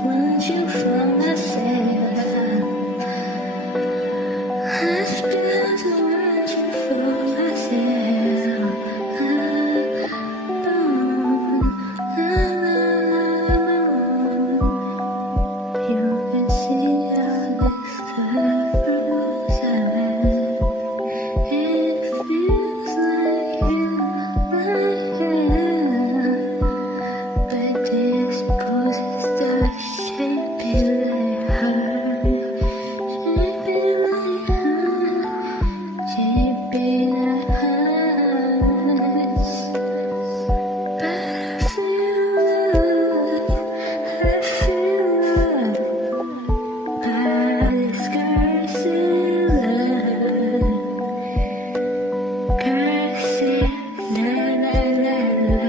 Want you for myself. I spent so much for myself. You can see how this feels. It feels like you, but this poses the shaping like her, shaping like her, shaping like hers. But I feel loved by this cursed love, cursed la la la la.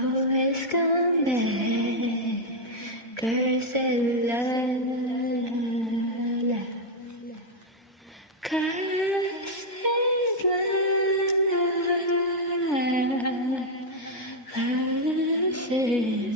Always come back, cursed la la la, cursed la la la, cursed.